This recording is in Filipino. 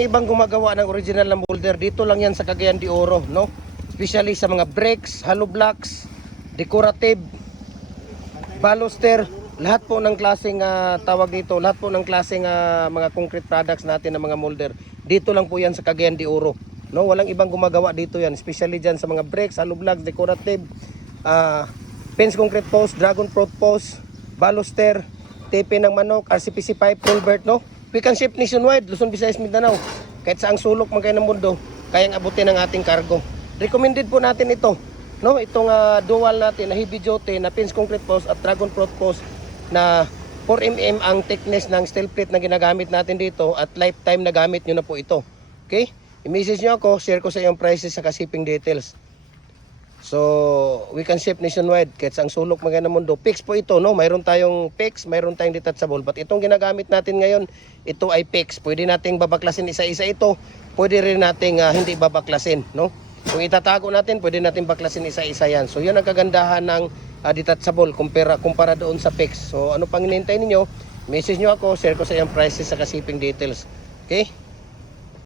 Ibang gumagawa ng original na molder, dito lang yan sa Cagayan de Oro, no? Especially sa mga bricks, hollow blocks, decorative, baluster, lahat po ng klaseng tawag dito, lahat po ng klaseng mga concrete products natin na mga molder. Dito lang po yan sa Cagayan de Oro, no? Walang ibang gumagawa dito yan, especially dyan sa mga bricks, hollow blocks, decorative, fence concrete post, dragon fruit post, baluster, tepe ng manok, RCPC pipe, culvert, no? We can ship nationwide, Luzon, Visayas, Mindanao. Kahit saang sulok man kayo ng mundo, kayang abutin ang ating cargo. Recommended po natin ito, no? Itong dual natin na heavy duty na fence concrete post at dragon fruit post na 4mm ang thickness ng steel plate na ginagamit natin dito at lifetime na gamit nyo na po ito. Okay? I-message nyo ako, share ko sa iyo ang prices sa shipping details. So, we can ship nationwide kahit sa ang sulok mga ng mundo. Fix po ito, no? Mayroon tayong fix, mayroon tayong detachable. But itong ginagamit natin ngayon, ito ay fix. Pwede nating babaklasin isa-isa ito. Pwede rin nating hindi babaklasin, no? Kung itatago natin, pwede nating baklasin isa-isa yan. So, yun ang kagandahan ng detachable kumpara doon sa fix. So, ano pang hinihintay ninyo? Message nyo ako, share ko sa iyo ang prices sa shipping details. Okay?